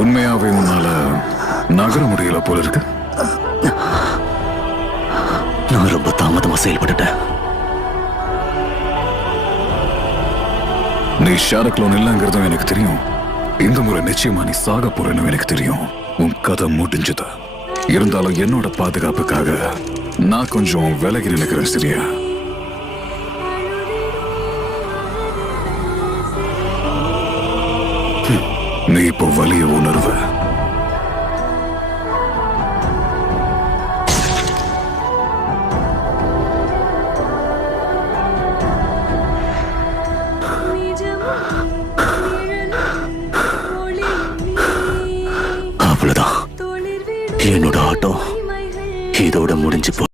உண்மையாவே உன்னால நகர முடியல போல இருக்கு. நான் ரொம்ப தாமதமா செயல்பட்டுட்டேன். நீ ஷாரக்லோன் இல்லைங்கிறதும் எனக்கு தெரியும். இந்த முறை நிச்சயமா நீ சாக போறேன்னு எனக்கு தெரியும். உன் கதை முடிஞ்சது. இருந்தாலும் என்னோட பாதுகாப்புக்காக நான் கொஞ்சம் விலகி நினைக்கிறேன், சரியா? நீ இப்போ வலிய உணர்வ. அவ்வளவுதான், என்னோட ஆட்டம் இதோட முடிஞ்சு போ.